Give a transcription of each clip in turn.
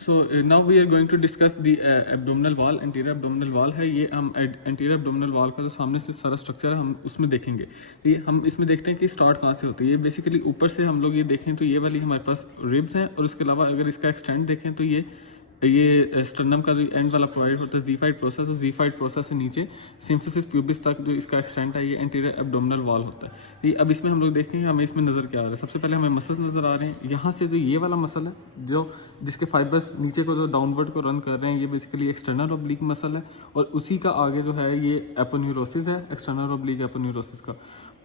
So now we are going to discuss the abdominal wall. Anterior abdominal wall है ये. हम anterior abdominal wall का जो सामने से सारा स्ट्रक्चर है हम उसमें देखेंगे. ये हम इसमें देखते हैं कि स्टार्ट कहाँ से होती है. ये बेसिकली ऊपर से हम लोग ये देखें तो ये वाली हमारे पास रिब्स हैं, और उसके अलावा अगर इसका एक्सटेंड देखें तो ये स्टर्नम का जो एंड वाला प्रोवाइड होता है जीफाइड प्रोसेस, उस जीफाइड प्रोसेस से नीचे सिम्फिसिस प्यूबिस तक जो इसका एक्सटेंट है ये एंटीरियर एब्डोमिनल वॉल होता है. ये अब इसमें हम लोग देखते हैं हमें इसमें नज़र क्या आ रहा है. सबसे पहले हमें मसल्स नज़र आ रहे हैं. यहाँ से जो ये वाला मसल है जो जिसके फाइबर्स नीचे को जो डाउनवर्ड को रन कर रहे हैं, ये बेसिकली एक्सटर्नल ऑब्लिक मसल है, और उसी का आगे जो है ये एपोन्यूरोसिस है, एक्सटर्नल ऑब्लिक एपोन्यूरोसिस का.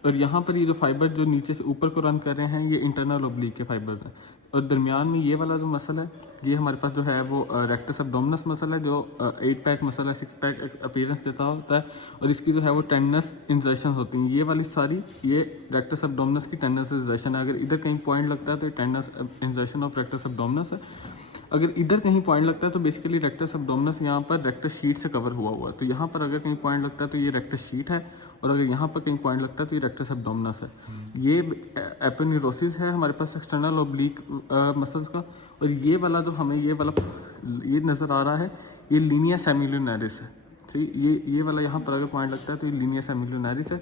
और यहाँ पर ये जो फाइबर जो नीचे से ऊपर को रन कर रहे हैं ये इंटरनल ऑब्लिक के फाइबर्स हैं. और दरमियान में ये वाला जो मसल है ये हमारे पास जो है वो रेक्टस एब्डोमिनस मसल है, जो 8 पैक मसल है, 6 पैक अपीयरेंस देता होता है. और इसकी जो है वो टेंडनस इंजर्शन होती हैं. ये वाली सारी ये रेक्टस एब्डोमिनस की टेंडनस इंजर्शन है. अगर इधर कहीं पॉइंट लगता है तो ये टेंडनस इंजर्शन ऑफ रेक्टस एब्डोमिनस है. अगर इधर कहीं पॉइंट लगता है तो बेसिकली रेक्टस एब्डोमिनस यहाँ पर रेक्टस शीट से कवर हुआ है. तो यहाँ पर अगर कहीं पॉइंट लगता है तो ये रेक्टस शीट है, और अगर यहाँ पर कहीं पॉइंट लगता है तो ये रेक्टस एब्डोमिनस है. ये एपोन्यूरोसिस है हमारे पास एक्सटर्नल ऑब्लिक मसल्स का. और ये वाला जो हमें ये नज़र आ रहा है ये लीनिया सेमिलुनैरिस है. ठीक, ये वाला यहाँ पर अगर पॉइंट लगता है तो ये लीनिया सेमिलुनैरिस है.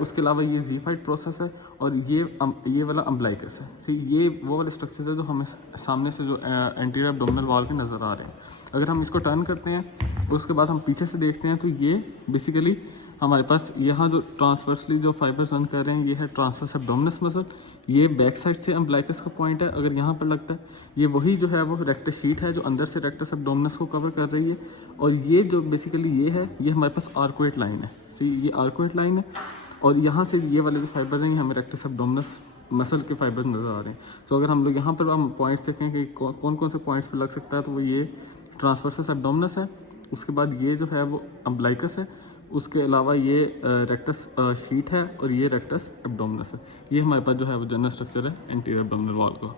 उसके अलावा ये जीफाइड प्रोसेस है, और ये वाला अम्बलाइकस है. ठीक, ये वो वाले स्ट्रक्चर है जो हमें सामने से जो एंटीरियर एब्डोमिनल वॉल के नज़र आ रहे हैं. अगर हम इसको टर्न करते हैं उसके बाद हम पीछे से देखते हैं तो ये बेसिकली हमारे पास यहाँ जो ट्रांसवर्सली जो फाइबर्स रन कर रहे हैं ये है ट्रांसवर्स एब्डोमिनस मसल. ये बैक साइड से अम्बलाइकस का पॉइंट है. अगर यहाँ पर लगता है ये वही जो है वो रेक्टस शीट है जो अंदर से रेक्टस एब्डोमिनस को कवर कर रही है. और ये जो बेसिकली ये हमारे पास आर्कोएट लाइन है. सी ये आर्कोएट लाइन है, और यहाँ से ये वाले जो फाइबर्स हैं ये हमें रेक्टस एब्डोमिनस मसल के फाइबर्स नज़र आ रहे हैं. तो अगर हम लोग यहाँ पर हम पॉइंट्स देखें कि कौन कौन से पॉइंट्स पर लग सकता है, तो वो ये ट्रांसवर्सस एब्डोमिनस है. उसके बाद ये जो है वो अम्बलाइकस है. उसके अलावा ये रेक्टस शीट है, और ये रेक्टस एब्डोमिनस है. ये हमारे पास जो है वो जनरल स्ट्रक्चर है एंटीरियर एब्डोमिनल वॉल का.